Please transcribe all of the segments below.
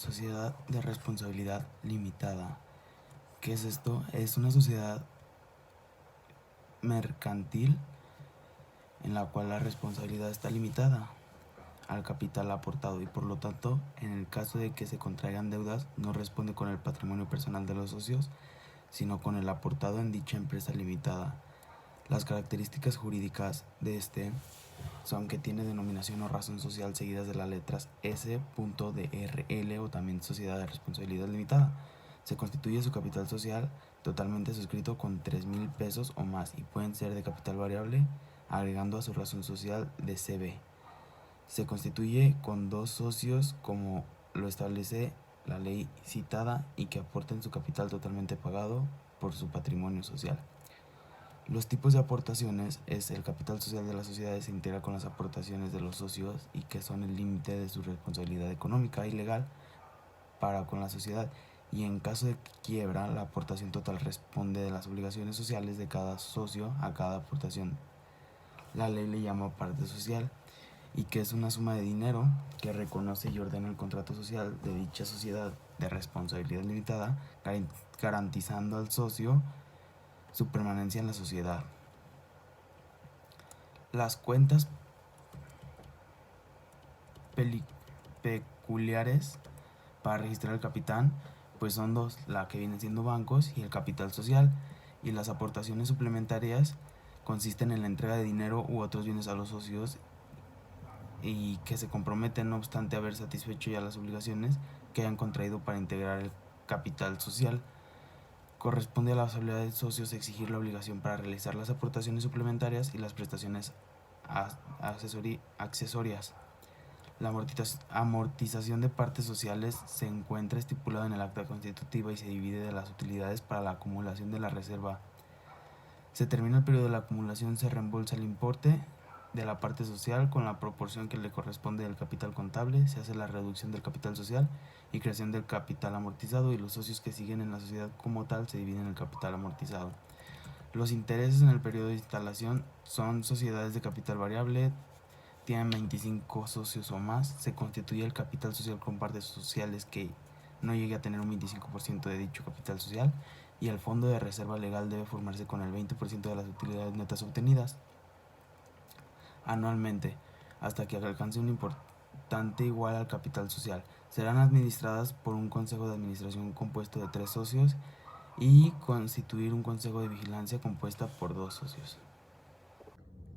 Sociedad de responsabilidad limitada. ¿Qué es esto? Es una sociedad mercantil en la cual la responsabilidad está limitada al capital aportado y por lo tanto, en el caso de que se contraigan deudas, no responde con el patrimonio personal de los socios, sino con el aportado en dicha empresa limitada. Las características jurídicas de este son que tiene denominación o razón social seguidas de las letras S.DRL o también Sociedad de Responsabilidad Limitada. Se constituye su capital social totalmente suscrito con 3,000 pesos o más y pueden ser de capital variable agregando a su razón social de CB. Se constituye con 2 socios como lo establece la ley citada y que aporten su capital totalmente pagado por su patrimonio social. Los tipos de aportaciones es el capital social de las sociedades se integra con las aportaciones de los socios y que son el límite de su responsabilidad económica y legal para con la sociedad y en caso de quiebra la aportación total responde de las obligaciones sociales de cada socio a cada aportación. La ley le llama parte social y que es una suma de dinero que reconoce y ordena el contrato social de dicha sociedad de responsabilidad limitada, garantizando al socio su permanencia en la sociedad. Las cuentas peculiares para registrar el capital pues son dos, la que viene siendo bancos y el capital social, y las aportaciones suplementarias consisten en la entrega de dinero u otros bienes a los socios y que se comprometen no obstante haber satisfecho ya las obligaciones que hayan contraído para integrar el capital social. Corresponde a la responsabilidad de socios exigir la obligación para realizar las aportaciones suplementarias y las prestaciones accesorias. La amortización de partes sociales se encuentra estipulada en el acta constitutiva y se divide de las utilidades para la acumulación de la reserva. Se termina el periodo de la acumulación, se reembolsa el importe de la parte social con la proporción que le corresponde del capital contable, se hace la reducción del capital social y creación del capital amortizado y los socios que siguen en la sociedad como tal se dividen el capital amortizado. Los intereses en el periodo de instalación son sociedades de capital variable, tienen 25 socios o más, se constituye el capital social con partes sociales que no llegue a tener un 25% de dicho capital social y el fondo de reserva legal debe formarse con el 20% de las utilidades netas obtenidas anualmente hasta que alcance un importante igual al capital social. Serán administradas por un consejo de administración compuesto de 3 socios y constituir un consejo de vigilancia compuesta por 2 socios.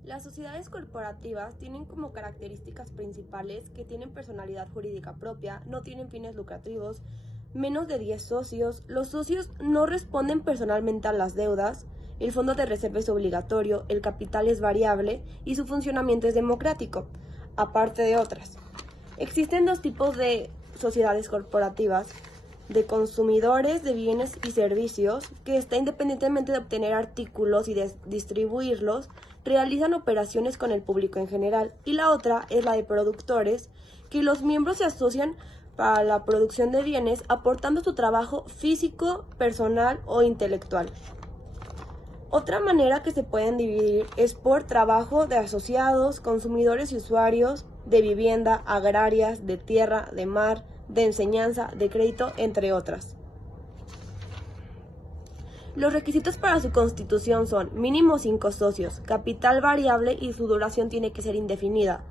Las sociedades corporativas tienen como características principales que tienen personalidad jurídica propia, no tienen fines lucrativos, menos de 10 socios, los socios no responden personalmente a las deudas, el fondo de reserva es obligatorio, el capital es variable y su funcionamiento es democrático, aparte de otras. Existen 2 tipos de sociedades corporativas, de consumidores de bienes y servicios, que está independientemente de obtener artículos y de distribuirlos, realizan operaciones con el público en general, y la otra es la de productores, que los miembros se asocian para la producción de bienes aportando su trabajo físico, personal o intelectual. Otra manera que se pueden dividir es por trabajo de asociados, consumidores y usuarios, de vivienda, agrarias, de tierra, de mar, de enseñanza, de crédito, entre otras. Los requisitos para su constitución son mínimo 5 socios, capital variable y su duración tiene que ser indefinida,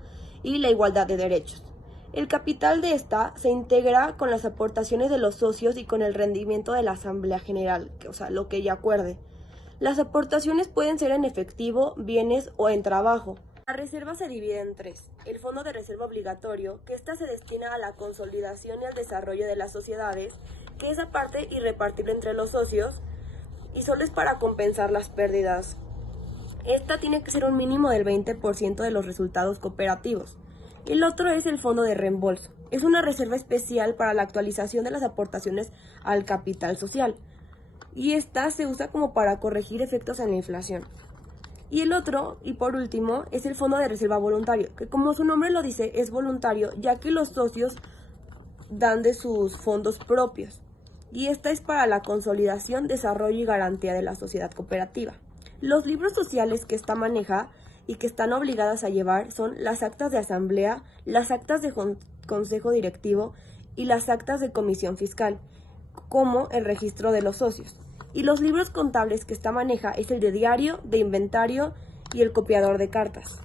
y la igualdad de derechos. El capital de esta se integra con las aportaciones de los socios y con el rendimiento de la Asamblea General, o sea, lo que ella acuerde. Las aportaciones pueden ser en efectivo, bienes o en trabajo. La reserva se divide en 3. El fondo de reserva obligatorio, que ésta se destina a la consolidación y al desarrollo de las sociedades, que es aparte irrepartible entre los socios y solo es para compensar las pérdidas. Esta tiene que ser un mínimo del 20% de los resultados cooperativos. El otro es el fondo de reembolso. Es una reserva especial para la actualización de las aportaciones al capital social. Y esta se usa como para corregir efectos en la inflación. Y el otro, y por último, es el fondo de reserva voluntario, que como su nombre lo dice, es voluntario, ya que los socios dan de sus fondos propios. Y esta es para la consolidación, desarrollo y garantía de la sociedad cooperativa. Los libros sociales que esta maneja y que están obligadas a llevar son las actas de asamblea, las actas de consejo directivo y las actas de comisión fiscal, como el registro de los socios. Y los libros contables que ésta maneja es el de diario, de inventario y el copiador de cartas.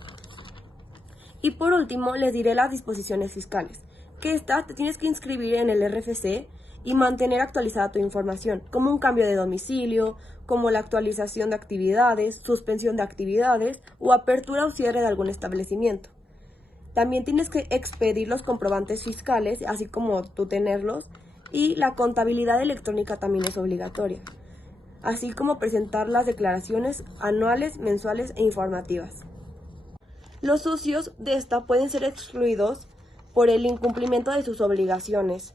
Y por último, les diré las disposiciones fiscales, que te tienes que inscribir en el RFC y mantener actualizada tu información, como un cambio de domicilio, como la actualización de actividades, suspensión de actividades o apertura o cierre de algún establecimiento. También tienes que expedir los comprobantes fiscales, así como tú tenerlos, y la contabilidad electrónica también es obligatoria, así como presentar las declaraciones anuales, mensuales e informativas. Los socios de esta pueden ser excluidos por el incumplimiento de sus obligaciones.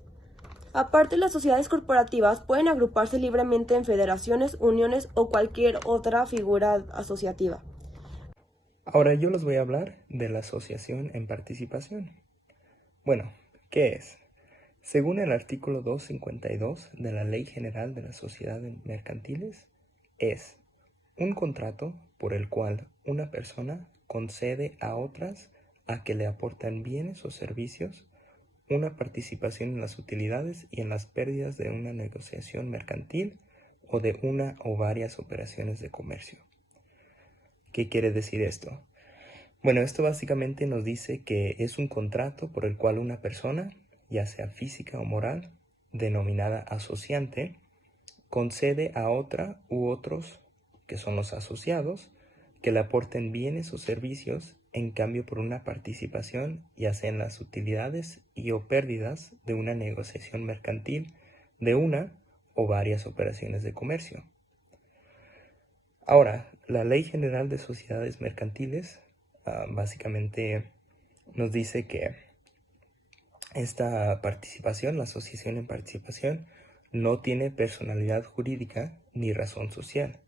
Aparte, las sociedades corporativas pueden agruparse libremente en federaciones, uniones o cualquier otra figura asociativa. Ahora yo les voy a hablar de la asociación en participación. Bueno, ¿qué es? Según el artículo 252 de la Ley General de las Sociedades Mercantiles, es un contrato por el cual una persona concede a otras a que le aportan bienes o servicios una participación en las utilidades y en las pérdidas de una negociación mercantil o de una o varias operaciones de comercio. ¿Qué quiere decir esto? Bueno, esto básicamente nos dice que es un contrato por el cual una persona, ya sea física o moral, denominada asociante, concede a otra u otros, que son los asociados, que le aporten bienes o servicios en cambio por una participación, ya sea en las utilidades y o pérdidas de una negociación mercantil, de una o varias operaciones de comercio. Ahora, la Ley General de Sociedades Mercantiles básicamente nos dice que esta participación, la asociación en participación, no tiene personalidad jurídica ni razón social,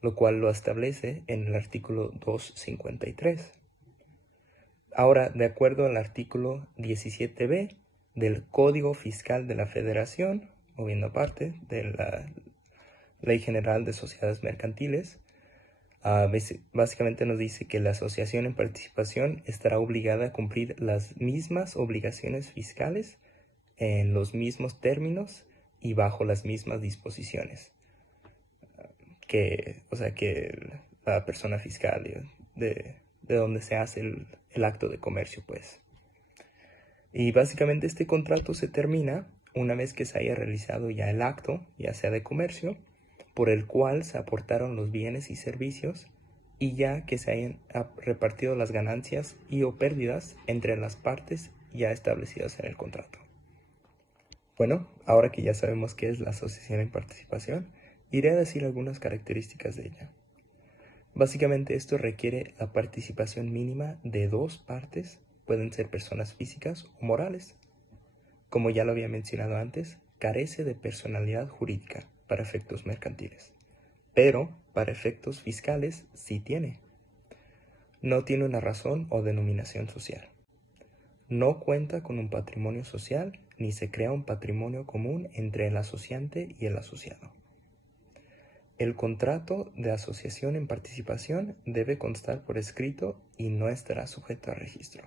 lo cual lo establece en el artículo 253. Ahora, de acuerdo al artículo 17b del Código Fiscal de la Federación, moviendo aparte de la Ley General de Sociedades Mercantiles, básicamente nos dice que la asociación en participación estará obligada a cumplir las mismas obligaciones fiscales en los mismos términos y bajo las mismas disposiciones que la persona fiscal de donde se hace el acto de comercio, pues. Y básicamente este contrato se termina una vez que se haya realizado ya el acto, ya sea de comercio, por el cual se aportaron los bienes y servicios y ya que se hayan repartido las ganancias y o pérdidas entre las partes ya establecidas en el contrato. Bueno, ahora que ya sabemos qué es la asociación en participación, iré a decir algunas características de ella. Básicamente esto requiere la participación mínima de dos partes, pueden ser personas físicas o morales. Como ya lo había mencionado antes, carece de personalidad jurídica para efectos mercantiles, pero para efectos fiscales sí tiene. No tiene una razón o denominación social. No cuenta con un patrimonio social ni se crea un patrimonio común entre el asociante y el asociado. El contrato de asociación en participación debe constar por escrito y no estará sujeto a registro.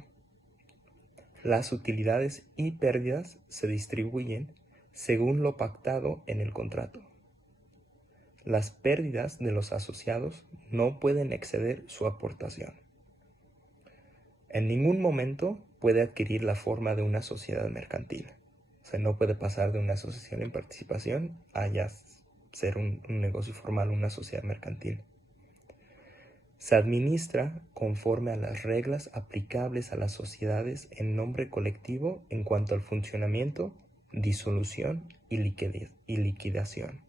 Las utilidades y pérdidas se distribuyen según lo pactado en el contrato. Las pérdidas de los asociados no pueden exceder su aportación. En ningún momento puede adquirir la forma de una sociedad mercantil. O sea, no puede pasar de una asociación en participación a ya ser un negocio formal, una sociedad mercantil. Se administra conforme a las reglas aplicables a las sociedades en nombre colectivo en cuanto al funcionamiento, disolución y liquidación.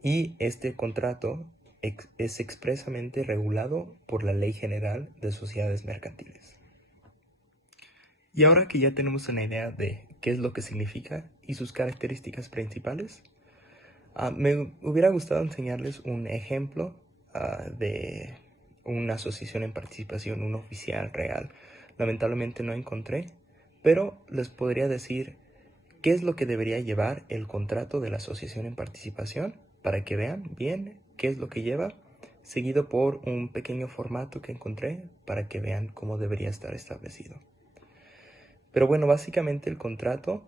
Y este contrato es expresamente regulado por la Ley General de Sociedades Mercantiles. Y ahora que ya tenemos una idea de qué es lo que significa y sus características principales, me hubiera gustado enseñarles un ejemplo de una asociación en participación, un oficial real. Lamentablemente no encontré, pero les podría decir qué es lo que debería llevar el contrato de la asociación en participación para que vean bien qué es lo que lleva, seguido por un pequeño formato que encontré para que vean cómo debería estar establecido. Pero bueno, básicamente el contrato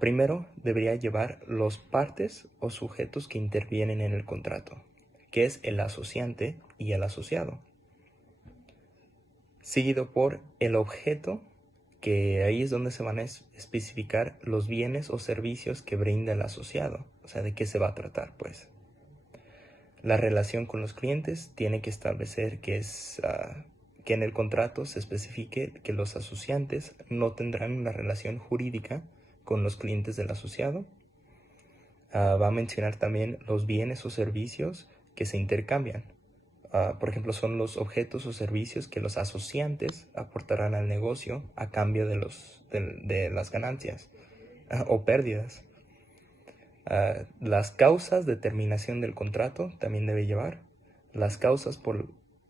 primero debería llevar los partes o sujetos que intervienen en el contrato, que es el asociante y el asociado, seguido por el objeto, que ahí es donde se van a especificar los bienes o servicios que brinda el asociado, o sea, de qué se va a tratar, pues. La relación con los clientes tiene que establecer que en el contrato se especifique que los asociantes no tendrán una relación jurídica con los clientes del asociado. Va a mencionar también los bienes o servicios que se intercambian. Por ejemplo, son los objetos o servicios que los asociantes aportarán al negocio a cambio de las ganancias o pérdidas. Las causas de terminación del contrato también debe llevar. Las causas por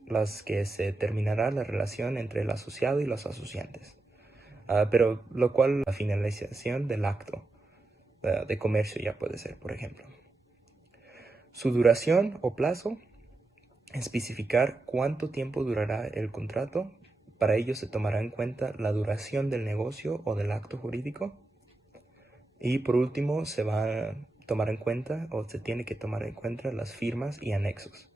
las que se terminará la relación entre el asociado y los asociantes. Pero lo cual la finalización del acto de comercio ya puede ser, por ejemplo. Su duración o plazo, especificar cuánto tiempo durará el contrato. Para ello se tomará en cuenta la duración del negocio o del acto jurídico. Y por último se va a tomar en cuenta o se tiene que tomar en cuenta las firmas y anexos.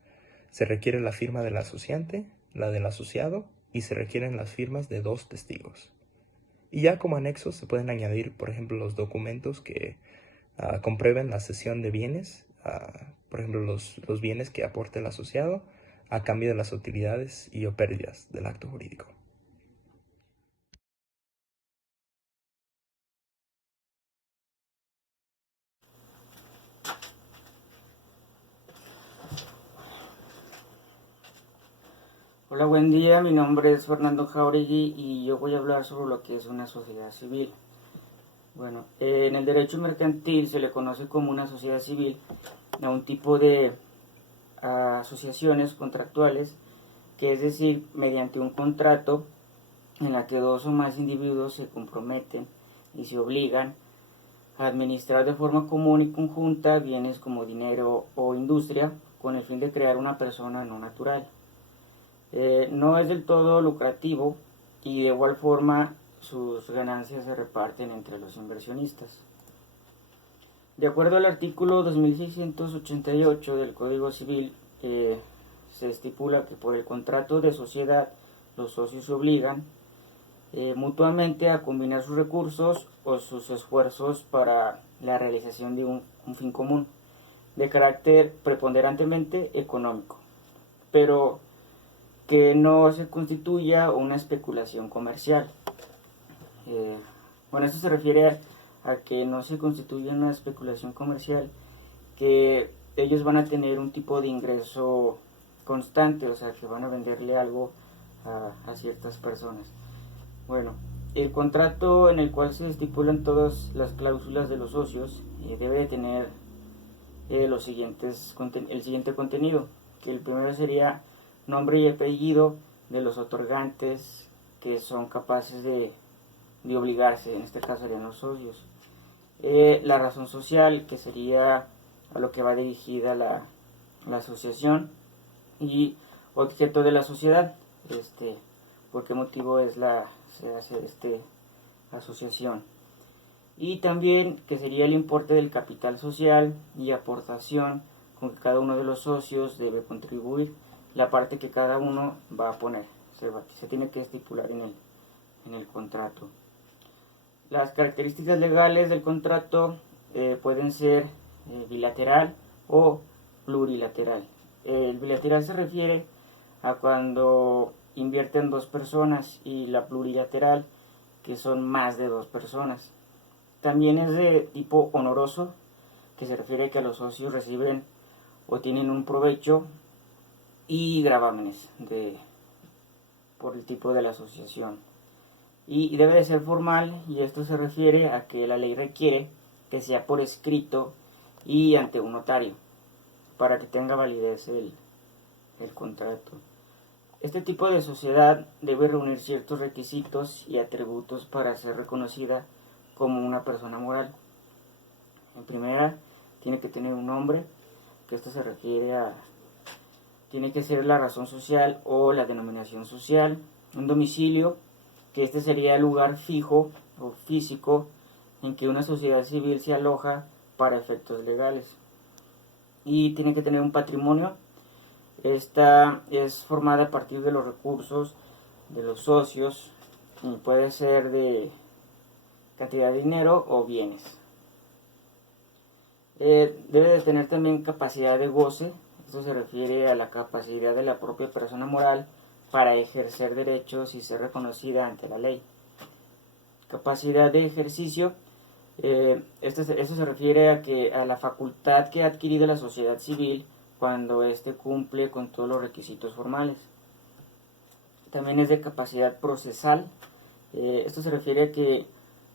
Se requiere la firma del asociante, la del asociado y se requieren las firmas de 2 testigos. Y ya como anexos se pueden añadir, por ejemplo, los documentos que comprueben la cesión de bienes, por ejemplo, los bienes que aporte el asociado a cambio de las utilidades y o pérdidas del acto jurídico. Hola, buen día. Mi nombre es Fernando Jauregui y yo voy a hablar sobre lo que es una sociedad civil. Bueno, en el derecho mercantil se le conoce como una sociedad civil a un tipo de asociaciones contractuales, que es decir, mediante un contrato en la que 2 o más individuos se comprometen y se obligan a administrar de forma común y conjunta bienes como dinero o industria con el fin de crear una persona no natural. No es del todo lucrativo y de igual forma sus ganancias se reparten entre los inversionistas. De acuerdo al artículo 2688 del Código Civil, se estipula que por el contrato de sociedad los socios se obligan mutuamente a combinar sus recursos o sus esfuerzos para la realización de un fin común, de carácter preponderantemente económico, pero que no se constituya una especulación comercial. Esto se refiere a que no se constituya una especulación comercial, que ellos van a tener un tipo de ingreso constante, o sea, que van a venderle algo a ciertas personas. Bueno, el contrato en el cual se estipulan todas las cláusulas de los socios debe de tener el siguiente contenido, que el primero sería nombre y apellido de los otorgantes que son capaces de obligarse, en este caso serían los socios. La razón social, que sería a lo que va dirigida la asociación, y objeto de la sociedad, por qué motivo se hace asociación. Y también que sería el importe del capital social y aportación con que cada uno de los socios debe contribuir, la parte que cada uno va a poner, se tiene que estipular en el contrato. Las características legales del contrato pueden ser bilateral o plurilateral. El bilateral se refiere a cuando invierten 2 personas, y la plurilateral que son más de 2 personas. También es de tipo honoroso, que se refiere a que los socios reciben o tienen un provecho y gravámenes por el tipo de la asociación. Y debe de ser formal, y esto se refiere a que la ley requiere que sea por escrito y ante un notario para que tenga validez el contrato. Este tipo de sociedad debe reunir ciertos requisitos y atributos para ser reconocida como una persona moral. En primera, tiene que tener un nombre, que esto se refiere tiene que ser la razón social o la denominación social. Un domicilio, que este sería el lugar fijo o físico en que una sociedad civil se aloja para efectos legales. Y tiene que tener un patrimonio. Esta es formada a partir de los recursos de los socios y puede ser de cantidad de dinero o bienes. Debe de tener también capacidad de goce. Esto se refiere a la capacidad de la propia persona moral para ejercer derechos y ser reconocida ante la ley. Capacidad de ejercicio. Esto se refiere a la facultad que ha adquirido la sociedad civil cuando éste cumple con todos los requisitos formales. También es de capacidad procesal. Esto se refiere a que,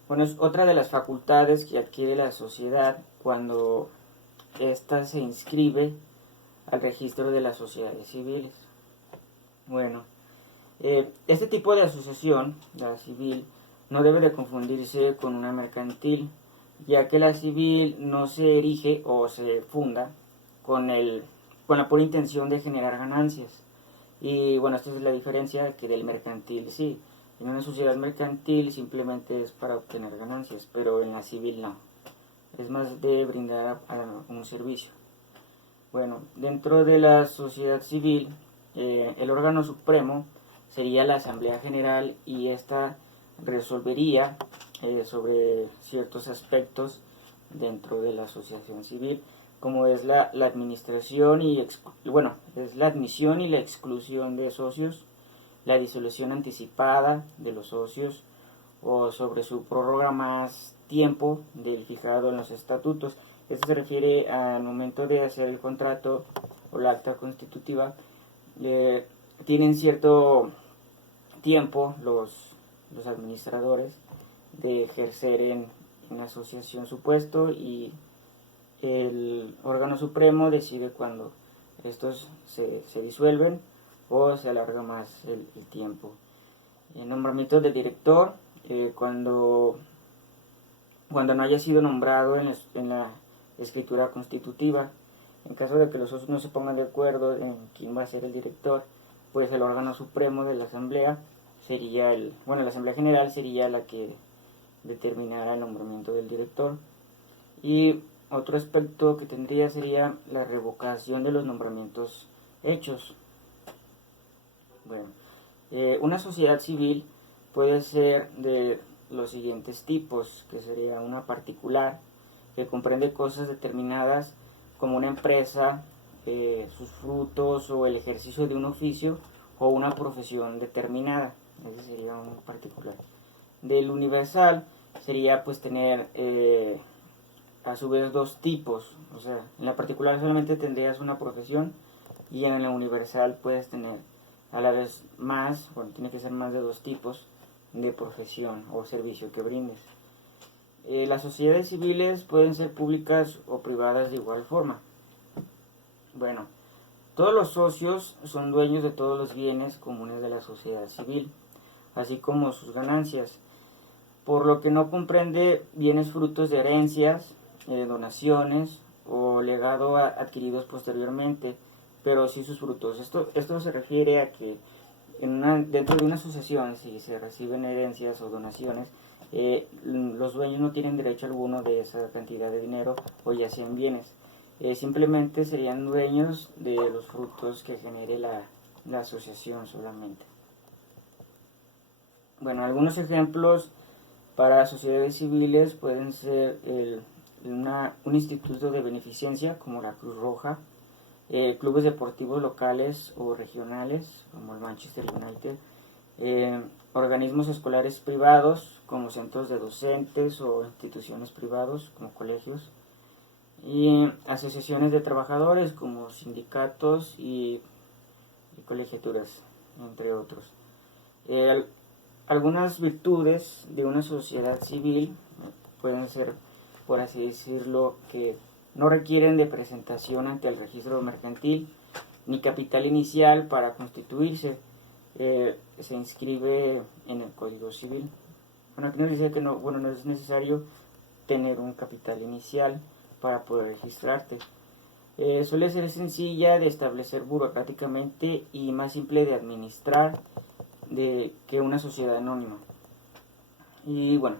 bueno, es otra de las facultades que adquiere la sociedad cuando ésta se inscribe al registro de las sociedades civiles. Bueno, este tipo de asociación, la civil, no debe de confundirse con una mercantil, ya que la civil no se erige o se funda con la pura intención de generar ganancias. Y bueno, esta es la diferencia que del mercantil, sí. En una sociedad mercantil simplemente es para obtener ganancias, pero en la civil no. Es más de brindar un servicio. Bueno, dentro de la sociedad civil, el órgano supremo sería la Asamblea General y esta resolvería sobre ciertos aspectos dentro de la asociación civil, como es la administración es la admisión y la exclusión de socios, la disolución anticipada de los socios o sobre su prórroga más tiempo del fijado en los estatutos. Esto se refiere al momento de hacer el contrato o la acta constitutiva. Tienen cierto tiempo los administradores de ejercer en la asociación su puesto y el órgano supremo decide cuando estos se disuelven o se alarga más el tiempo. El nombramiento del director, cuando no haya sido nombrado en la escritura constitutiva, en caso de que los socios no se pongan de acuerdo en quién va a ser el director, pues el órgano supremo de la asamblea sería la asamblea general sería la que determinará el nombramiento del director. Y otro aspecto que tendría sería la revocación de los nombramientos hechos. Bueno, una sociedad civil puede ser de los siguientes tipos, que sería una particular, que comprende cosas determinadas como una empresa, sus frutos o el ejercicio de un oficio o una profesión determinada. Ese sería un particular. Del universal sería pues tener a su vez dos tipos, o sea, en la particular solamente tendrías una profesión y en la universal puedes tener a la vez tiene que ser más de dos tipos de profesión o servicio que brindes. Las sociedades civiles pueden ser públicas o privadas de igual forma. Bueno, todos los socios son dueños de todos los bienes comunes de la sociedad civil, así como sus ganancias, por lo que no comprende bienes frutos de herencias, donaciones o legado adquiridos posteriormente, pero sí sus frutos. Esto se refiere a que dentro de una asociación, si se reciben herencias o donaciones, los dueños no tienen derecho alguno de esa cantidad de dinero o ya sean bienes. Simplemente serían dueños de los frutos que genere la asociación solamente. Bueno, algunos ejemplos para sociedades civiles pueden ser un instituto de beneficencia como la Cruz Roja, clubes deportivos locales o regionales como el Manchester United, organismos escolares privados como centros de docentes o instituciones privados como colegios, y asociaciones de trabajadores como sindicatos y colegiaturas, entre otros. Algunas virtudes de una sociedad civil pueden ser, por así decirlo, que no requieren de presentación ante el registro mercantil ni capital inicial para constituirse. Se inscribe en el Código Civil. Bueno, aquí nos dice que no es necesario tener un capital inicial para poder registrarte. Suele ser sencilla de establecer burocráticamente y más simple de administrar que una sociedad anónima. Y bueno,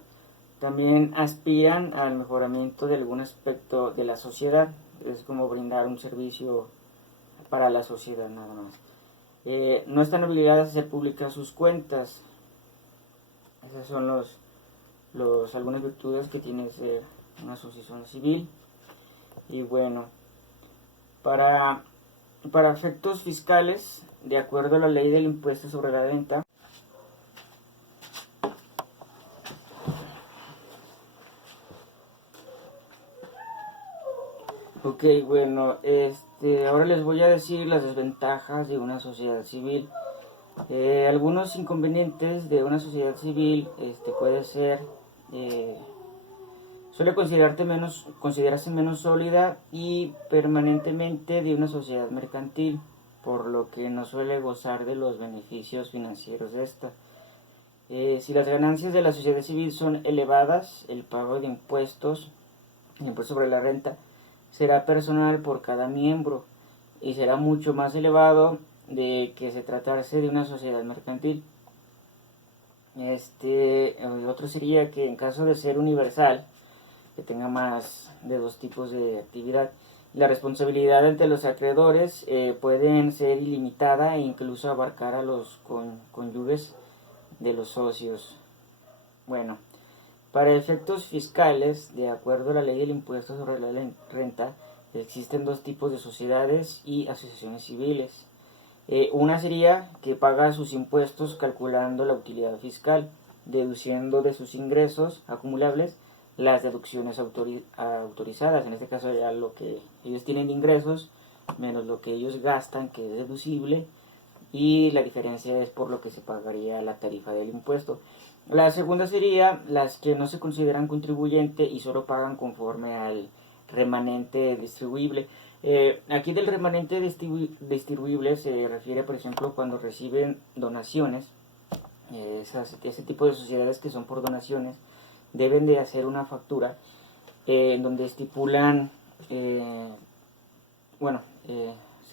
también aspiran al mejoramiento de algún aspecto de la sociedad, es como brindar un servicio para la sociedad nada más. No están obligadas a hacer públicas sus cuentas. Esas son algunas virtudes que tiene ser una asociación civil. Y bueno, para efectos fiscales, de acuerdo a la ley del impuesto sobre la renta, ok, bueno, ahora les voy a decir las desventajas de una sociedad civil. Algunos inconvenientes de una sociedad civil puede ser, suele considerarse menos sólida y permanentemente de una sociedad mercantil, por lo que no suele gozar de los beneficios financieros de esta. Si las ganancias de la sociedad civil son elevadas, el pago de impuestos, el impuesto sobre la renta, será personal por cada miembro y será mucho más elevado de que se tratase de una sociedad mercantil. Otro sería que en caso de ser universal, que tenga más de 2 tipos de actividad, la responsabilidad ante los acreedores pueden ser ilimitada e incluso abarcar a los cónyuges de los socios. Bueno, para efectos fiscales, de acuerdo a la ley del impuesto sobre la renta, existen 2 tipos de sociedades y asociaciones civiles. Una sería que paga sus impuestos calculando la utilidad fiscal, deduciendo de sus ingresos acumulables las deducciones autorizadas. En este caso ya lo que ellos tienen de ingresos menos lo que ellos gastan, que es deducible, y la diferencia es por lo que se pagaría la tarifa del impuesto. La segunda sería las que no se consideran contribuyente y solo pagan conforme al remanente distribuible. Aquí del remanente distribuible se refiere, por ejemplo, cuando reciben donaciones. Ese tipo de sociedades que son por donaciones deben de hacer una factura en donde estipulan, se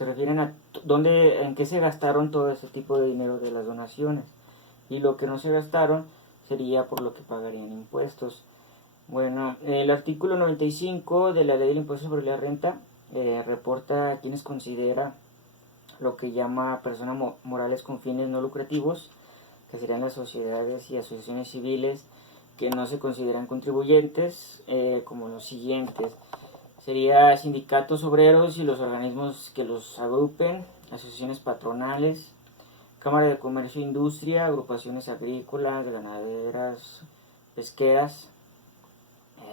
refieren a en qué se gastaron todo ese tipo de dinero de las donaciones, y lo que no se gastaron sería por lo que pagarían impuestos. Bueno, el artículo 95 de la ley del impuesto sobre la renta reporta a quienes considera lo que llama personas morales con fines no lucrativos, que serían las sociedades y asociaciones civiles que no se consideran contribuyentes, como los siguientes. Sería sindicatos obreros y los organismos que los agrupen, asociaciones patronales, Cámara de Comercio e Industria, agrupaciones agrícolas, ganaderas, pesqueras,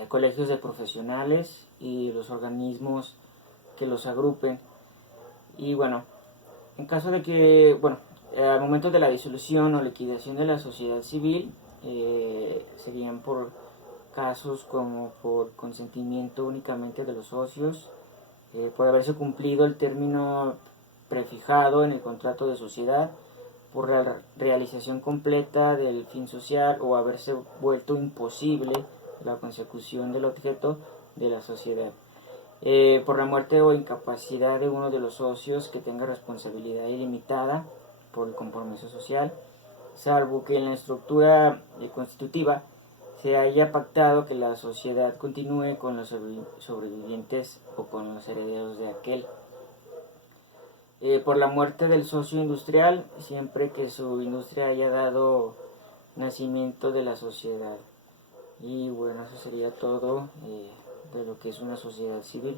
colegios de profesionales y los organismos que los agrupen. Y bueno, en caso de que, al momento de la disolución o liquidación de la sociedad civil, serían por casos como por consentimiento únicamente de los socios, por haberse cumplido el término prefijado en el contrato de sociedad, por la realización completa del fin social o haberse vuelto imposible la consecución del objeto de la sociedad, por la muerte o incapacidad de uno de los socios que tenga responsabilidad ilimitada por el compromiso social, salvo que en la estructura constitutiva se haya pactado que la sociedad continúe con los sobrevivientes o con los herederos de aquel. Por la muerte del socio industrial, siempre que su industria haya dado nacimiento de la sociedad. Y bueno, eso sería todo de lo que es una sociedad civil.